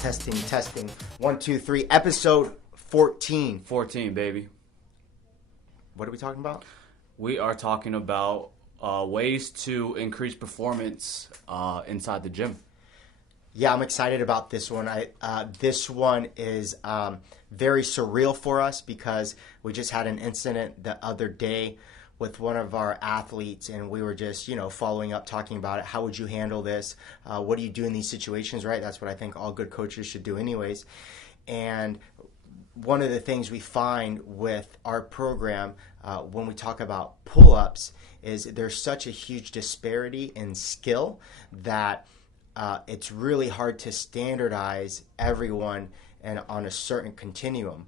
Testing, testing. 1, 2, 3. Episode 14. 14, baby. What are we talking about? We are talking about ways to increase performance inside the gym. Yeah, I'm excited about this one. This one is very surreal for us because we just had an incident the other day with one of our athletes, and we were just, following up, talking about it. How would you handle this? What do you do in these situations, right? That's what I think all good coaches should do anyways. And one of the things we find with our program when we talk about pull-ups is there's such a huge disparity in skill that it's really hard to standardize everyone and on a certain continuum.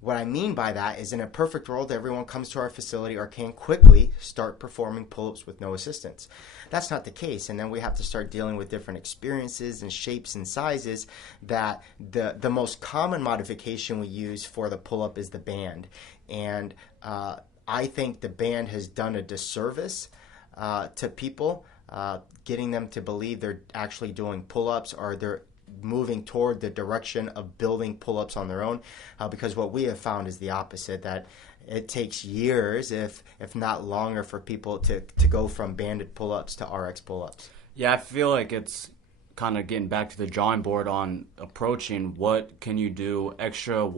What I mean by that is in a perfect world, everyone comes to our facility or can quickly start performing pull-ups with no assistance. That's not the case, and then we have to start dealing with different experiences and shapes and sizes. That the most common modification we use for the pull-up is the band, and I think the band has done a disservice to people, getting them to believe they're actually doing pull-ups or they're moving toward the direction of building pull-ups on their own, because what we have found is the opposite, that it takes years, if not longer, for people to go from banded pull-ups to RX pull-ups. Yeah, I feel like it's kind of getting back to the drawing board on approaching what can you do extra,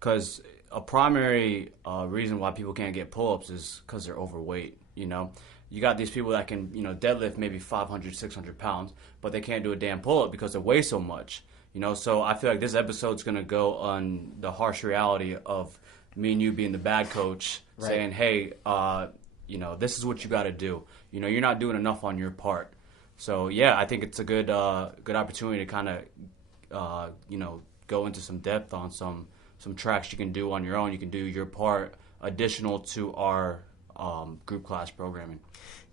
because a primary reason why people can't get pull-ups is because they're overweight, You got these people that can, deadlift maybe 500, 600 pounds, but they can't do a damn pull-up because they weigh so much, So I feel like this episode's going to go on the harsh reality of me and you being the bad coach, right, saying, hey, this is what you got to do. You're not doing enough on your part. So, yeah, I think it's a good opportunity to kind of, go into some depth on some tracks you can do on your own. You can do your part additional to our group class programming.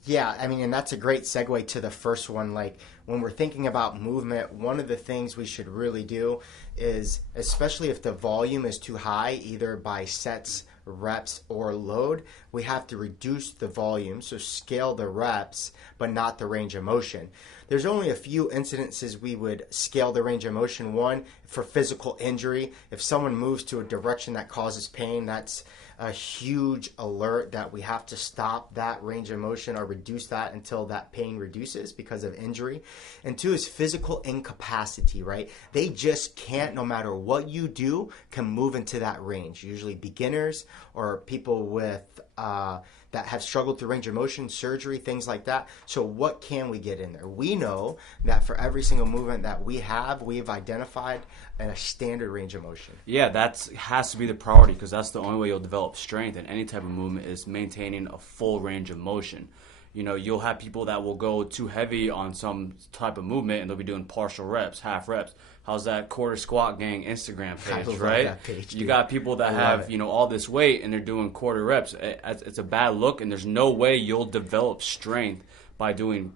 Yeah, and that's a great segue to the first one. Like, when we're thinking about movement, one of the things we should really do is, especially if the volume is too high, either by sets, reps, or load, we have to reduce the volume, so scale the reps, but not the range of motion. There's only a few incidences we would scale the range of motion. One, for physical injury. If someone moves to a direction that causes pain, that's a huge alert that we have to stop that range of motion or reduce that until that pain reduces because of injury. And two is physical incapacity, right? They just can't, no matter what you do, can move into that range. Usually beginners or people with that have struggled through range of motion, surgery, things like that. So what can we get in there? We know that for every single movement that we have identified a standard range of motion. Yeah, that has to be the priority, because that's the only way you'll develop strength in any type of movement is maintaining a full range of motion. You'll have people that will go too heavy on some type of movement and they'll be doing partial reps, half reps. How's that quarter squat gang Instagram page, right? That page, you got people that have, all this weight and they're doing quarter reps. It's a bad look, and there's no way you'll develop strength by doing,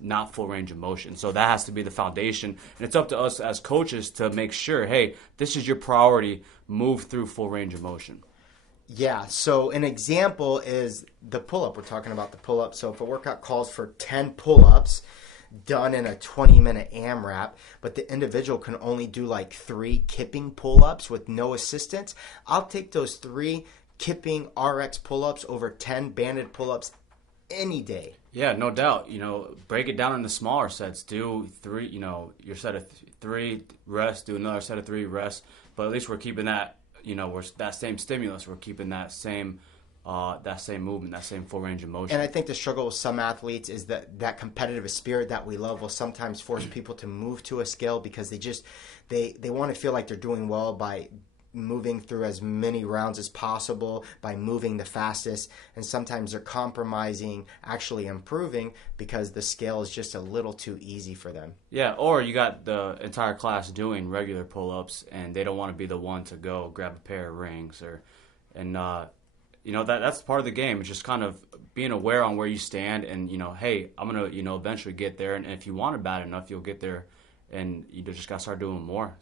not full range of motion. So that has to be the foundation. And it's up to us as coaches to make sure, hey, this is your priority, move through full range of motion. Yeah, so an example is the pull-up. We're talking about the pull-up. So if a workout calls for 10 pull-ups done in a 20-minute AMRAP, but the individual can only do like 3 kipping pull-ups with no assistance, I'll take those 3 kipping RX pull-ups over 10 banded pull-ups any day. Yeah, no doubt. Break it down into smaller sets. Do 3, your set of 3, rest, do another set of 3, rest. But at least we're keeping that, we're that same stimulus. We're keeping that same movement, that same full range of motion. And I think the struggle with some athletes is that competitive spirit that we love will sometimes force people to move to a scale because they want to feel like they're doing well by moving through as many rounds as possible, by moving the fastest, and sometimes they're compromising actually improving because the scale is just a little too easy for them. Yeah, or you got the entire class doing regular pull-ups and they don't want to be the one to go grab a pair of rings that's part of the game. It's just kind of being aware on where you stand and, hey, I'm going to, eventually get there. And if you want it bad enough, you'll get there, and you just got to start doing more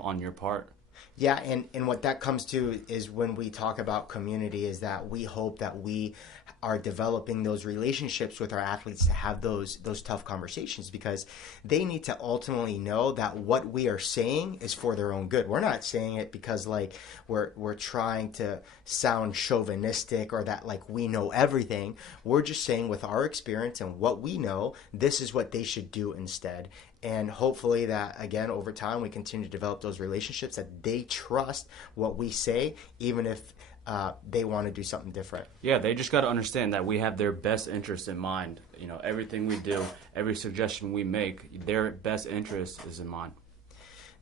on your part. Yeah, and what that comes to is when we talk about community is that we hope that we are developing those relationships with our athletes to have those tough conversations, because they need to ultimately know that what we are saying is for their own good. We're not saying it because like we're trying to sound chauvinistic or that like we know everything. We're just saying with our experience and what we know, this is what they should do instead. And hopefully that, again, over time, we continue to develop those relationships that they trust what we say, even if they want to do something different. Yeah, they just got to understand that we have their best interest in mind. You know, everything we do, every suggestion we make, their best interest is in mind.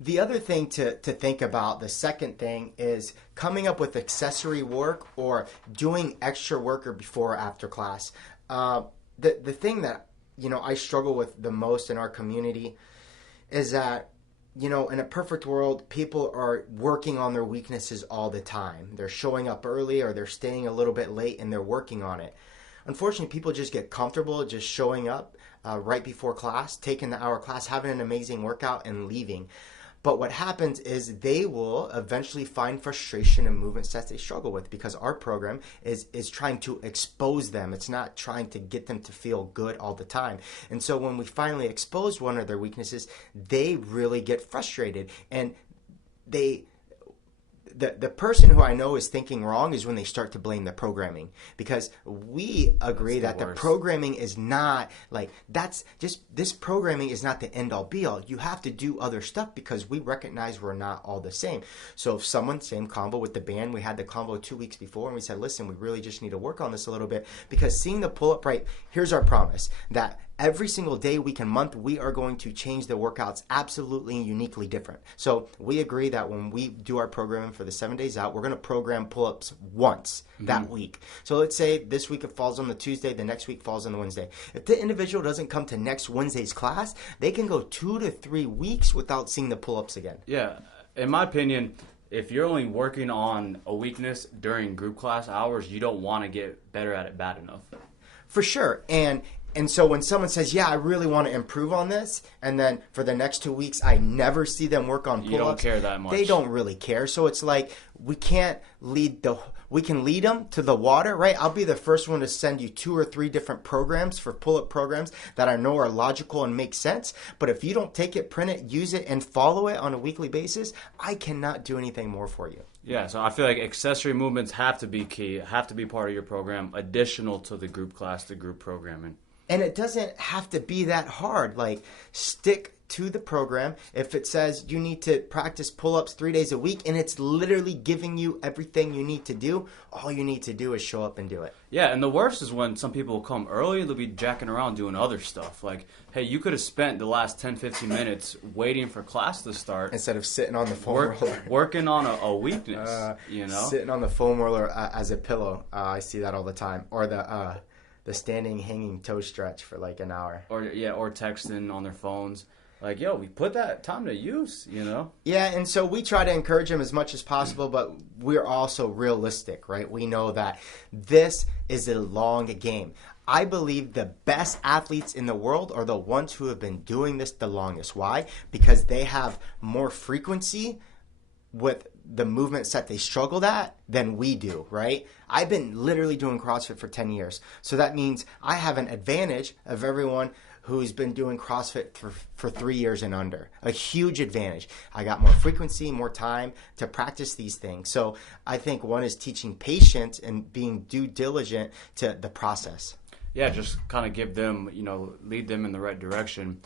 The other thing to think about, the second thing, is coming up with accessory work or doing extra work or before or after class. The thing that I struggle with the most in our community is that, in a perfect world, people are working on their weaknesses all the time. They're showing up early or they're staying a little bit late and they're working on it. Unfortunately, people just get comfortable just showing up right before class, taking the hour class, having an amazing workout and leaving. But what happens is they will eventually find frustration in movement sets they struggle with, because our program is trying to expose them. It's not trying to get them to feel good all the time. And so when we finally expose one of their weaknesses, they really get frustrated. And the person who I know is thinking wrong is when they start to blame the programming, because we agree that the programming is not like this programming is not the end all be all. You have to do other stuff because we recognize we're not all the same. So if same combo with the band, we had the combo 2 weeks before and we said, listen, we really just need to work on this a little bit, because seeing the pull up right, here's our promise that every single day, week, and month, we are going to change the workouts absolutely and uniquely different. So we agree that when we do our programming for the 7 days out, we're going to program pull-ups once that week. So let's say this week it falls on the Tuesday, the next week falls on the Wednesday. If the individual doesn't come to next Wednesday's class, they can go 2 to 3 weeks without seeing the pull-ups again. Yeah, in my opinion, if you're only working on a weakness during group class hours, you don't want to get better at it bad enough. For sure. And so when someone says, yeah, I really want to improve on this, and then for the next 2 weeks, I never see them work on pull-ups. You don't care that much. They don't really care. So it's like we can lead them to the water, right? I'll be the first one to send you 2 or 3 different programs for pull-up programs that I know are logical and make sense. But if you don't take it, print it, use it, and follow it on a weekly basis, I cannot do anything more for you. Yeah, so I feel like accessory movements have to be key, have to be part of your program, additional to the group class, the group programming. And it doesn't have to be that hard. Like, stick to the program. If it says you need to practice pull-ups 3 days a week and it's literally giving you everything you need to do, all you need to do is show up and do it. Yeah, and the worst is when some people come early, they'll be jacking around doing other stuff. Like, hey, you could have spent the last 10, 15 minutes waiting for class to start. Instead of sitting on the foam roller. Working on a weakness, Sitting on the foam roller as a pillow. I see that all the time. Or the standing hanging toe stretch for like an hour. Or texting on their phones. Like, yo, we put that time to use, Yeah, and so we try to encourage them as much as possible, but we're also realistic, right? We know that this is a long game. I believe the best athletes in the world are the ones who have been doing this the longest. Why? Because they have more frequency with the movement set they struggled at than we do, right? I've been literally doing CrossFit for 10 years. So that means I have an advantage of everyone who's been doing CrossFit for 3 years and under. A huge advantage. I got more frequency, more time to practice these things. So I think one is teaching patience and being due diligent to the process. Yeah, just kind of give them, lead them in the right direction.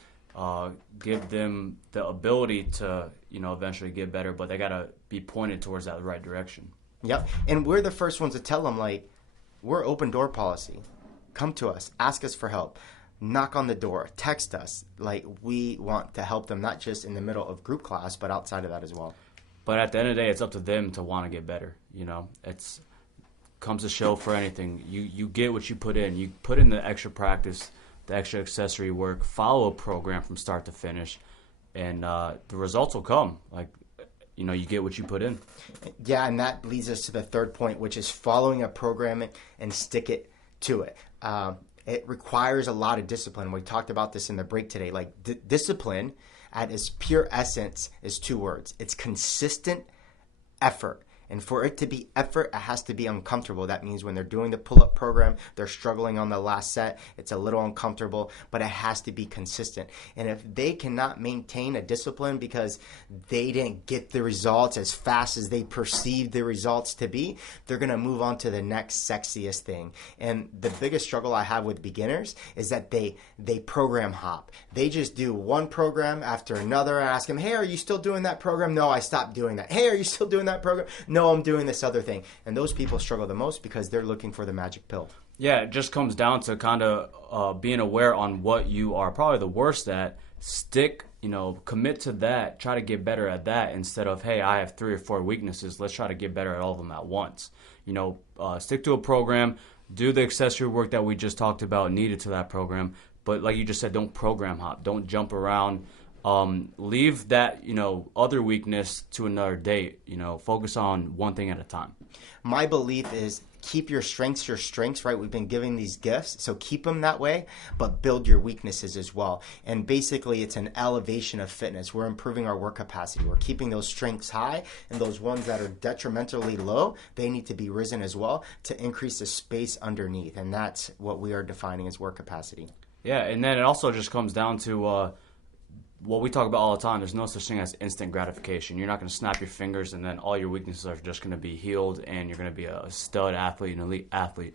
Give them the ability to, eventually get better, but they got to be pointed towards that right direction. Yep. And we're the first ones to tell them, like, we're open door policy. Come to us. Ask us for help. Knock on the door. Text us. Like, we want to help them, not just in the middle of group class, but outside of that as well. But at the end of the day, it's up to them to want to get better. It's comes to show for anything. You get what you put in. You put in the extra practice, the extra accessory work, follow a program from start to finish, and the results will come. Like, you get what you put in. Yeah, and that leads us to the third point, which is following a program and stick it to it. It requires a lot of discipline. We talked about this in the break today. Like, discipline at its pure essence is 2 words. It's consistent effort. And for it to be effort, it has to be uncomfortable. That means when they're doing the pull-up program, they're struggling on the last set. It's a little uncomfortable, but it has to be consistent. And if they cannot maintain a discipline because they didn't get the results as fast as they perceived the results to be, they're going to move on to the next sexiest thing. And the biggest struggle I have with beginners is that they program hop. They just do one program after another. I ask them, hey, are you still doing that program? No, I stopped doing that. Hey, are you still doing that program? No, I'm doing this other thing. And those people struggle the most because they're looking for the magic pill. Yeah, it just comes down to kind of being aware on what you are probably the worst at. Stick, commit to that. Try to get better at that instead of, hey, I have 3 or 4 weaknesses. Let's try to get better at all of them at once. Stick to a program. Do the accessory work that we just talked about needed to that program. But like you just said, don't program hop. Don't jump around. Leave that, other weakness to another date. Focus on one thing at a time. My belief is keep your strengths, right? We've been giving these gifts, so keep them that way, but build your weaknesses as well. And basically, it's an elevation of fitness. We're improving our work capacity. We're keeping those strengths high, and those ones that are detrimentally low, they need to be risen as well to increase the space underneath. And that's what we are defining as work capacity. Yeah, and then it also just comes down to what we talk about all the time. There's no such thing as instant gratification. You're not going to snap your fingers and then all your weaknesses are just going to be healed and you're going to be a stud athlete, an elite athlete.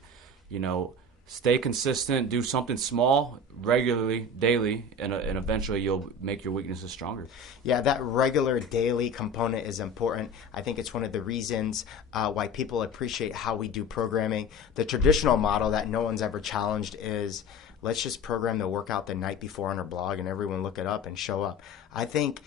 Stay consistent, do something small, regularly, daily, and eventually you'll make your weaknesses stronger. Yeah, that regular daily component is important. I think it's one of the reasons why people appreciate how we do programming. The traditional model that no one's ever challenged is, let's just program the workout the night before on our blog and everyone look it up and show up. I think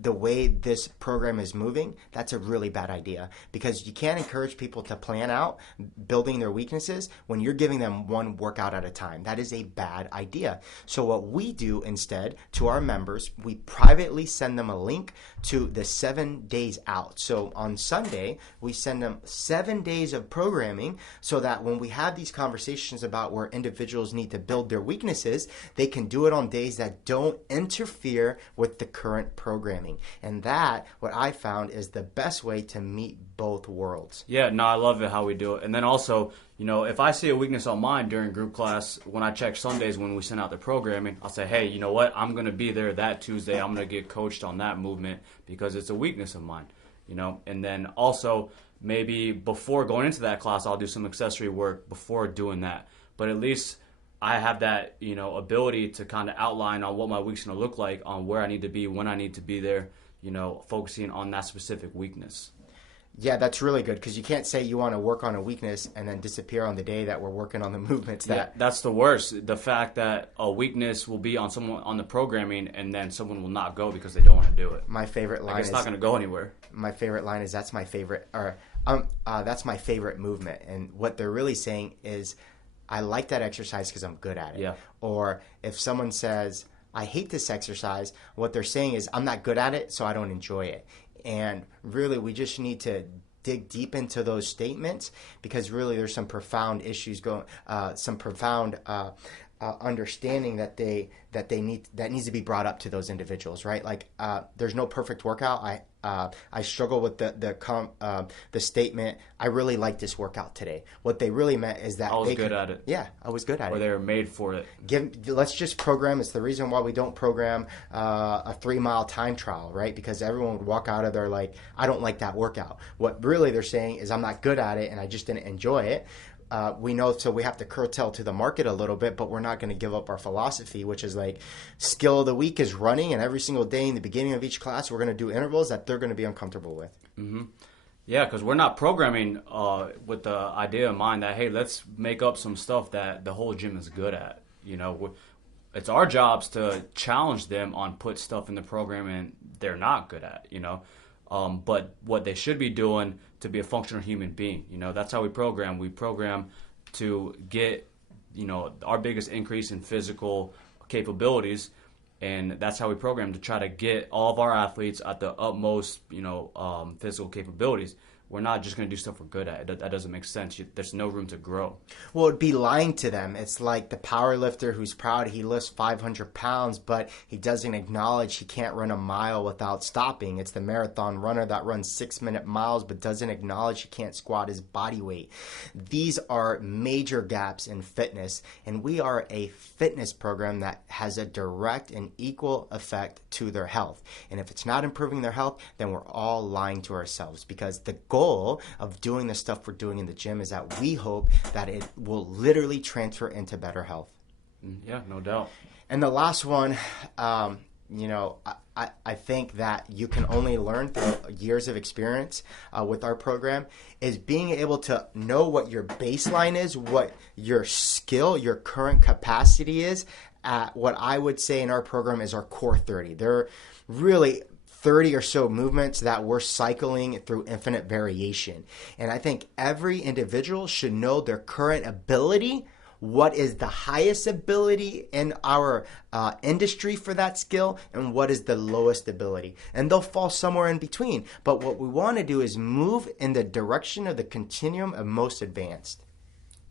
the way this program is moving, that's a really bad idea because you can't encourage people to plan out building their weaknesses when you're giving them one workout at a time. That is a bad idea. So what we do instead to our members, we privately send them a link to the 7 days out. So on Sunday, we send them 7 days of programming so that when we have these conversations about where individuals need to build their weaknesses, they can do it on days that don't interfere with the current programming. And that, what I found, is the best way to meet both worlds. Yeah, no, I love it how we do it. And then also, if I see a weakness on mine during group class, when I check Sundays when we send out the programming, I'll say, hey, you know what? I'm going to be there that Tuesday. I'm going to get coached on that movement because it's a weakness of mine, And then also, maybe before going into that class, I'll do some accessory work before doing that. But at least I have that, ability to kind of outline on what my week's going to look like, on where I need to be, when I need to be there, focusing on that specific weakness. Yeah, that's really good because you can't say you want to work on a weakness and then disappear on the day that we're working on the movements. That's the worst. The fact that a weakness will be on someone on the programming and then someone will not go because they don't want to do it. My favorite line it's not going to go anywhere. My favorite line is that's my favorite movement. And what they're really saying is, I like that exercise because I'm good at it. Yeah. Or if someone says, I hate this exercise, what they're saying is, I'm not good at it, so I don't enjoy it. And really, we just need to dig deep into those statements because really there's some profound issues some profound understanding that needs to be brought up to those individuals, right? Like there's no perfect workout. I struggle with the statement, I really like this workout today. What they really meant is that I was good at it. Yeah, I was good at it. Or they were made for it. Let's just program. It's the reason why we don't program a 3-mile time trial, right? Because everyone would walk out of there like, I don't like that workout. What really they're saying is I'm not good at it and I just didn't enjoy it. We know, so we have to curtail to the market a little bit, but we're not going to give up our philosophy, which is like skill of the week is running, and every single day in the beginning of each class, we're going to do intervals that they're going to be uncomfortable with. Mm-hmm. Yeah, because we're not programming with the idea in mind that, hey, let's make up some stuff that the whole gym is good at. It's our jobs to challenge them on put stuff in the programming they're not good at, but what they should be doing to be a functional human being. That's how we program. We program to get, our biggest increase in physical capabilities, and that's how we program to try to get all of our athletes at the utmost, physical capabilities. we're not just going to do stuff we're good at. That doesn't make sense. There's no room to grow. Well, it'd be lying to them. It's like the power lifter who's proud he lifts 500 pounds, but he doesn't acknowledge he can't run a mile without stopping. It's the marathon runner that runs 6-minute miles, but doesn't acknowledge he can't squat his body weight. These are major gaps in fitness, and we are a fitness program that has a direct and equal effect to their health. And if it's not improving their health, then we're all lying to ourselves, because the goal of doing the stuff we're doing in the gym is that we hope that it will literally transfer into better health. Yeah, no doubt. And the last one, I think that you can only learn through years of experience with our program, is being able to know what your baseline is, what your skill, your current capacity is at what I would say in our program is our core 30. There are really 30 or so movements that we're cycling through infinite variation. And I think every individual should know their current ability, what is the highest ability in our industry for that skill, and what is the lowest ability. And they'll fall somewhere in between. But what we want to do is move in the direction of the continuum of most advanced.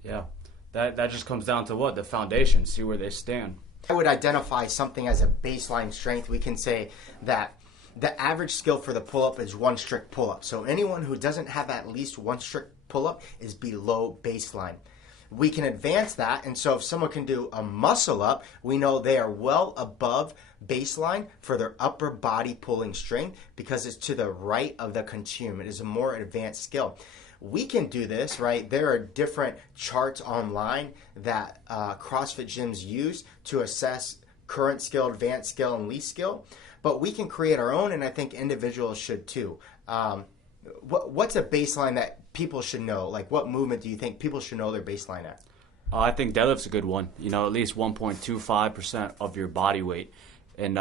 Yeah, that just comes down to what? The foundation, see where they stand. I would identify something as a baseline strength. We can say that the average skill for the pull-up is one strict pull-up. So anyone who doesn't have at least one strict pull-up is below baseline. We can advance that, and so if someone can do a muscle-up, we know they are well above baseline for their upper body pulling strength, because it's to the right of the continuum. It is a more advanced skill. We can do this, right? There are different charts online that CrossFit gyms use to assess current skill, advanced skill, and least skill. But we can create our own, and I think individuals should too. What's a baseline that people should know? Like, what movement do you think people should know their baseline at? I think deadlift's a good one. At least 1.25% of your body weight. And,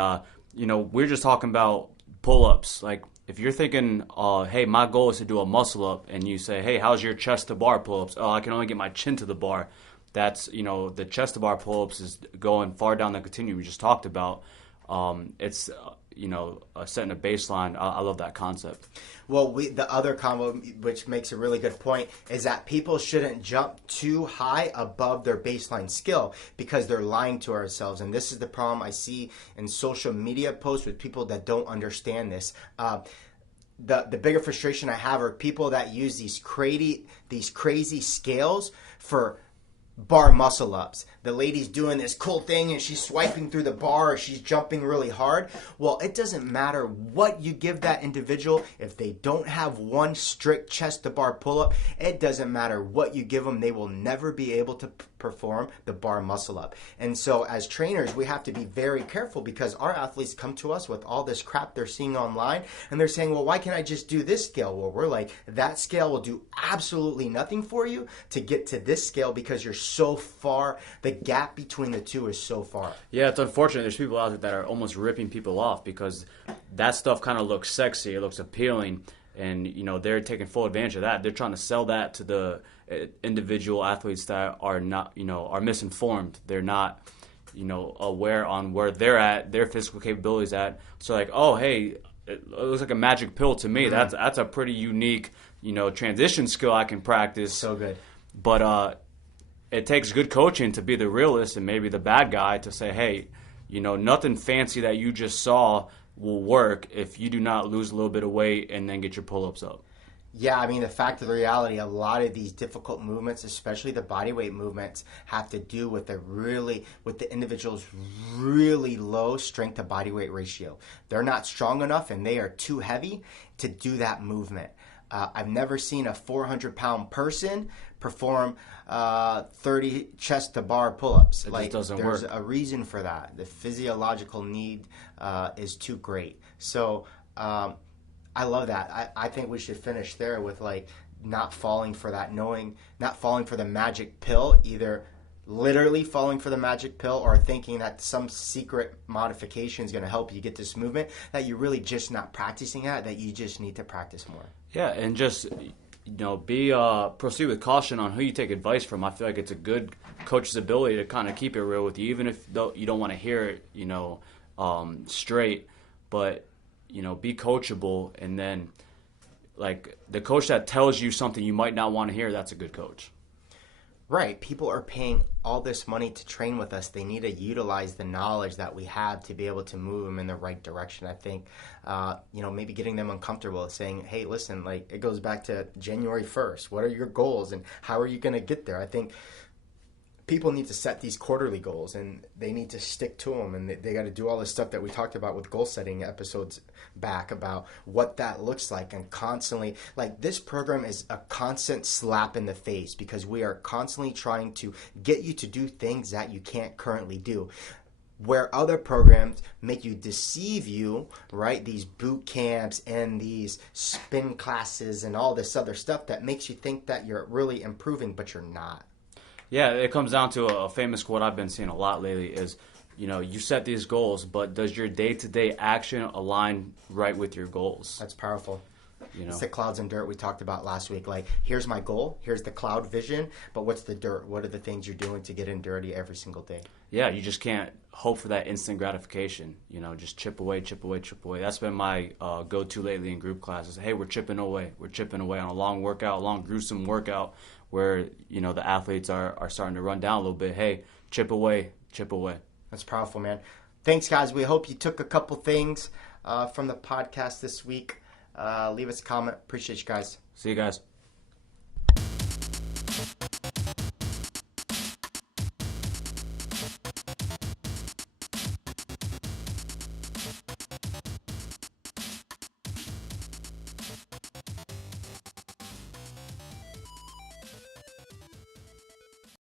we're just talking about pull-ups. Like, if you're thinking, hey, my goal is to do a muscle-up, and you say, hey, how's your chest-to-bar pull-ups? Oh, I can only get my chin to the bar. That's, the chest-to-bar pull-ups is going far down the continuum we just talked about. It's setting a baseline. I love that concept. Well, the other combo, which makes a really good point, is that people shouldn't jump too high above their baseline skill, because they're lying to ourselves. And this is the problem I see in social media posts with people that don't understand this. The bigger frustration I have are people that use these crazy scales for bar muscle ups. The lady's doing this cool thing and she's swiping through the bar, or she's jumping really hard. Well, it doesn't matter what you give that individual. If they don't have one strict chest to bar pull up, it doesn't matter what you give them. They will never be able to perform the bar muscle up. And so as trainers, we have to be very careful, because our athletes come to us with all this crap they're seeing online, and they're saying, well, why can't I just do this scale? Well, we're like, that scale will do absolutely nothing for you to get to this scale, because you're so far, the gap between the two is so far. Yeah, it's unfortunate. There's people out there that are almost ripping people off, because that stuff kind of looks sexy, it looks appealing, and they're taking full advantage of that. They're trying to sell that to the individual athletes that are not, are misinformed. They're not, aware on where they're at, their physical capabilities at. So like, oh, hey, it looks like a magic pill to me. Mm-hmm. That's a pretty unique, transition skill I can practice. So good. But it takes good coaching to be the realist and maybe the bad guy to say, hey, nothing fancy that you just saw will work if you do not lose a little bit of weight and then get your pull-ups up. Yeah, I mean, the fact of the reality, a lot of these difficult movements, especially the bodyweight movements, have to do with the individual's really low strength to bodyweight ratio. They're not strong enough and they are too heavy to do that movement. I've never seen a 400-pound person perform 30 chest to bar pull-ups. It just doesn't there's work. a reason for that. The physiological need is too great. So I love that. I think we should finish there with not falling for that, not falling for the magic pill, either literally falling for the magic pill or thinking that some secret modification is going to help you get this movement that you're really just not practicing at, that you just need to practice more. Yeah, and just proceed with caution on who you take advice from. I feel like it's a good coach's ability to kind of keep it real with you, even if you don't want to hear it, straight. But be coachable, and then like the coach that tells you something you might not want to hear, that's a good coach. Right. People are paying all this money to train with us. They need to utilize the knowledge that we have to be able to move them in the right direction. I think, maybe getting them uncomfortable, saying, hey, listen, like it goes back to January 1st. What are your goals and how are you going to get there? I think people need to set these quarterly goals and they need to stick to them, and they got to do all this stuff that we talked about with goal setting episodes back about what that looks like. And constantly, like, this program is a constant slap in the face because we are constantly trying to get you to do things that you can't currently do, where other programs make you deceive you, right? These boot camps and these spin classes and all this other stuff that makes you think that you're really improving, but you're not. Yeah, it comes down to a famous quote I've been seeing a lot lately is, you set these goals, but does your day-to-day action align right with your goals? That's powerful. It's the clouds and dirt we talked about last week. Like, here's my goal, here's the cloud vision, but what's the dirt? What are the things you're doing to get in dirty every single day? Yeah, you just can't hope for that instant gratification. Just chip away, chip away, chip away. That's been my go-to lately in group classes. Hey, we're chipping away. We're chipping away on a long workout, long gruesome workout where, the athletes are starting to run down a little bit. Hey, chip away, chip away. That's powerful, man. Thanks, guys. We hope you took a couple things from the podcast this week. Leave us a comment. Appreciate you guys. See you guys.